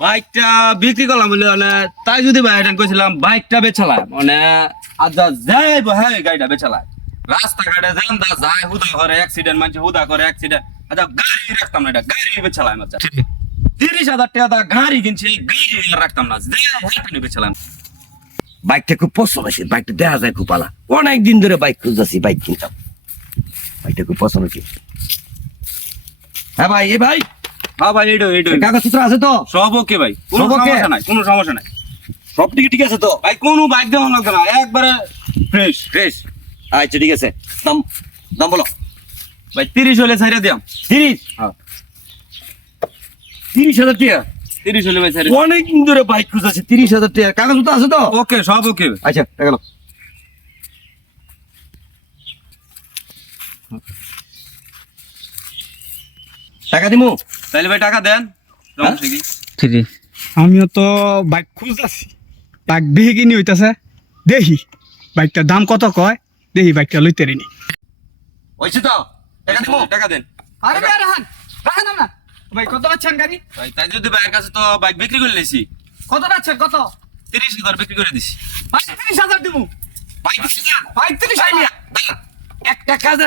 বাইকটা বিক্রি করলাম বলে মানে তাই যদি ভাই এটা কইছিলাম বাইকটা বেচালাম মানে আদা যাই হ্যাঁ গাড়িটা বেচালাম। রাস্তাঘাটে যান দা যায় হুদা করে অ্যাক্সিডেন্ট মানছে হুদা করে অ্যাক্সিডেন্ট আচ্ছা গাড়ি রাখতাম না এটা গাড়ি বেচালাম আচ্ছা। তিরিশ হাজার টাকা দা গাড়ি কিনছি গাড়ি রাখতাম না যাই হ্যাঁ বেচালাম। বাইকটা খুব পছন্দ হয়েছে বাইকটা দেখা যায় খুব ভালো। অনেক দিন ধরে বাইক খুঁজতেছি বাইক কিনতাম। বাইকটা খুব পছন্দ হ্যাঁ ভাই এ ভাই। হ্যাঁ ভাই এইটা এইটা কাগজপত্র আছে তো? সব ওকে ভাই কোনো সমস্যা নাই কোনো সমস্যা নাই। সব দিকে ঠিক আছে তো? ভাই কোনো বাইক দেওয়া লাগবে না একবারে ফ্রেশ ফ্রেশ আচ্ছা ঠিক আছে। দাম দাম বলো। ভাই তিরিশ হলে ছাইরা দিয়াম। তিরিশ? হ্যাঁ। তিরিশ হাজার টাকা? তিরিশ হলে ভাই অনেক ধরে বাইক খুঁজতেছি তিরিশ হাজার টাকা। কাগজপত্র আছে তো? ওকে সব ওকে। আচ্ছা নাও। টাকা দিমু? তাহলে ভাই টাকা দেন। হ্যাঁ? থ্রি আমিও তো বাইক খুঁজতেছি। বাইক বিহে কিনি হইতাছে। দেখি বাইকটার দাম কত কয়? দেখি বাইকটা লইতে রিনি। হয়েছে তো? টাকা টাকা দেন। আরে ভাই রাহান রাহান না ভাই কত পাচ্ছেন গাড়ি? ভাই তাই যদি ভাইয়ের কাছে তো বাইক বিক্রি করে লেছি। কত পাচ্ছেন কত? তিরিশ হাজার বিক্রি করে দিছি। পঁয়ত্রিশ হাজার দিব পঁয়ত্রিশ হাজার। পঁয়ত্রিশ তাই হাজার? দাঁড়া। একটা কাজ।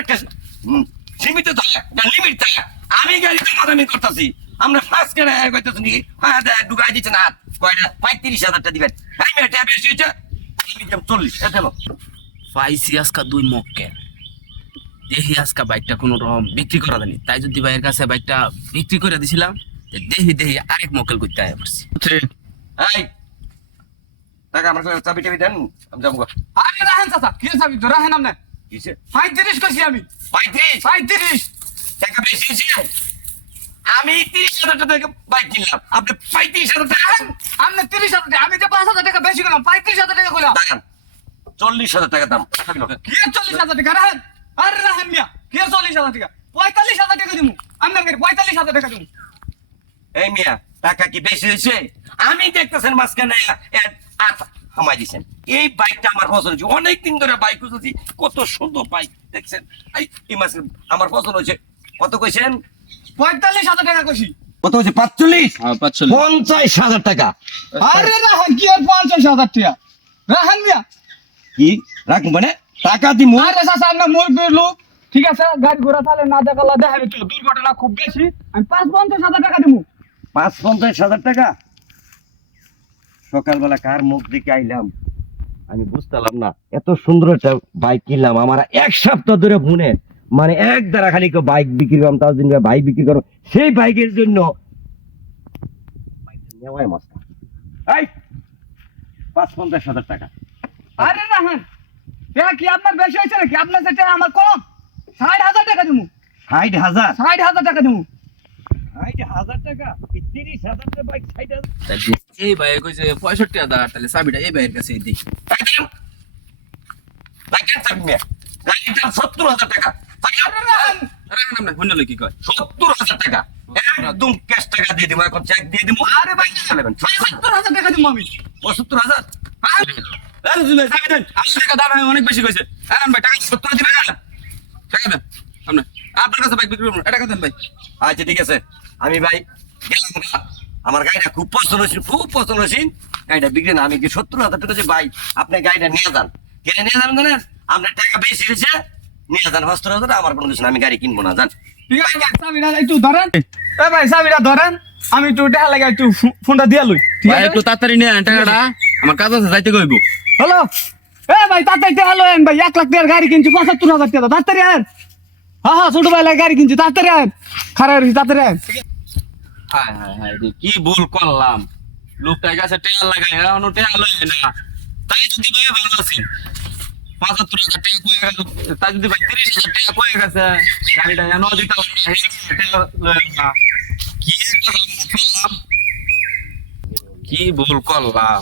হুম, সীমিত একটা লিমিট টাকা আমি গাড়ি দামাদামি করতেছি। আমরা ফার্স্ট কেনা কইতেছি নাকি হ্যাঁ দেখ ঢুকাই দিচ্ছেন হাত। কয়টা? পঁয়ত্রিশ হাজারটা দিবেন। আমি এটা বেশি হয়েছে? চল্লিশ এটা। পাইছি আজকা দুই মক্কে। দেখি আজকা বাইকটা কোনো রকম বিক্রি করা দেয়নি তাই যদি ভাইয়ের কাছে বাইকটা বিক্রি করে দিছিলাম দেখি দেখি আরেক মক্কেল করতে আয় এই টাকা আমার চাবি টাবি দেন আমি যাব আরে রাহান চাচা কি চাবি? তো রাহান আপনি কিসে? পঁয়ত্রিশ কইছি আমি। পঁয়ত্রিশ পঁয়ত্রিশ। টাকা বেশি হয়েছে? আমি তিরিশ হাজার টাকা বাইক কিনলাম। আপনি পঁয়ত্রিশ হাজার টাকা আপনি তিরিশ হাজার টাকা আমি যে পাঁচ হাজার টাকা বেশি করলাম পঁয়ত্রিশ হাজার টাকা করলাম। চল্লিশ হাজার টাকা দাম। কি চল্লিশ হাজার টাকা? রাহেন আরে রাহেন মিয়া। কি চল্লিশ হাজার টাকা? পঁয়তাল্লিশ হাজার টাকা দিব আপনার পঁয়তাল্লিশ হাজার টাকা দিব এই মিয়া টাকা কি বেশি হয়েছে? আমি দেখতেছেন মাঝখানে হামাই দিছেন। এই বাইকটা আমার পছন্দ হয়েছে। অনেক দিন ধরে বাইক খুঁজেছি কত সুন্দর বাইক দেখছেন? এই এই মাসে আমার পছন্দ হয়েছে। কত কইছেন? পঁয়তাল্লিশ হাজার টাকা কইছি। কত হয়েছে? পাঁচচল্লিশ? হ্যাঁ পঞ্চাশ হাজার টাকা। আরে রাহেন কি আর পঞ্চাশ হাজার টাকা? রাহেন মিয়া। কি? রাখুন মানে টাকা দিমু। আরে চাচা আপনার মুরব্বীর লোক। ঠিক আছে গাড়ি ঘোড়া তাহলে না দেখালে দেখাবে। তো দুর্ঘটনা খুব বেশি। আমি পাঁচ পঞ্চাশ হাজার টাকা দিব পাঁচ পঞ্চাশ হাজার টাকা? সকালবেলা কার মুখ দিকে আইলাম? আমি বুঝতাম না এত সুন্দর একটা বাইক কিনলাম আমার এক সপ্তাহ ধরে ফোনে মানে এক দ্বারা খালি বাইক বিক্রি করলাম তার জন্য বাইক বিক্রি করো সেই বাইকের জন্য নেওয়াই মস্ত এই পাঁচ পঞ্চাশ হাজার টাকা। আরে রাহেন টাকা কি আপনার বেশি হয়েছে নাকি? আপনার সেটা আমার কম ষাট হাজার টাকা দিব ষাট হাজার? ষাট হাজার টাকা দিব এই হাজার টাকা বাইক হাজার এই ভাই কইছে পঁয়ষট্টি হাজার তাহলে চাবিটা এই ভাইয়ের কাছে দিই। সত্তর হাজার টাকা। আরে রাহেন রাখেন আপনার শুনলে কি কয়? সত্তর হাজার টাকা। একদম ক্যাশ টাকা দিয়ে দিব এখন চেক দিয়ে দিব। আরে ভাই চালাবেন। সত্তর হাজার টাকা দিব আমি। পঁচাত্তর হাজার? অনেক বেশি কইছে। ভাই টাকা সত্তর দিবেন। না টাকা দেন। আপনার কাছে বাইক বিক্রি দেন ভাই। আচ্ছা ঠিক আছে। আমি ভাই গেলাম আমার গাড়িটা খুব পছন্দ হয়েছিল খুব পছন্দ হয়েছিল। গাড়িটা বিক্রি না আমি কি সত্তর হাজার টাকা যে ভাই আপনি গাড়িটা নিয়ে যান। কিনে নিয়ে যান জানেন? আপনার টাকা বেশি হয়েছে নিয়ে যান। সত্তর হাজার আমার কোনো কিছু না, আমি গাড়ি কিনবো না আছে ভাই, একটু ধরেন। এ ভাই চাবিটা ধরেন। আমি একটু টাকা লাগে একটু ফো- ফোনটা দিয়ে লই। ভাই একটু তাড়াতাড়ি নিয়ে আন টাকাটা। আমার কাজ আছে যাইতে কইব। হ্যালো? এ ভাই তাড়াতাড়ি টাকা ভাই। এক লাখ টাকার গাড়ি কিনছি পঁচাত্তর হাজার টাকা তাড়াতাড়ি আন। হ্যাঁ হ্যাঁ ছোট ভাই লাগে গাড়ি কিনছি তাড়াতাড়ি আন। খারাপ হয়েছে তাড়াতাড়ি আন। হায় হায় কি ভুল করলাম? লোকটার কাছে টেয়ার লাগাই এখনও টেয়ার লয় না। তাই যদি ভাই ভালো আছেন পঁচাত্তর হাজার টাকা কয়ে গেছে তাই যদি ভাই তিরিশ হাজার টাকা কয়ে গেছে, গাড়িটা এনে দিতে না কি ভুল করলাম।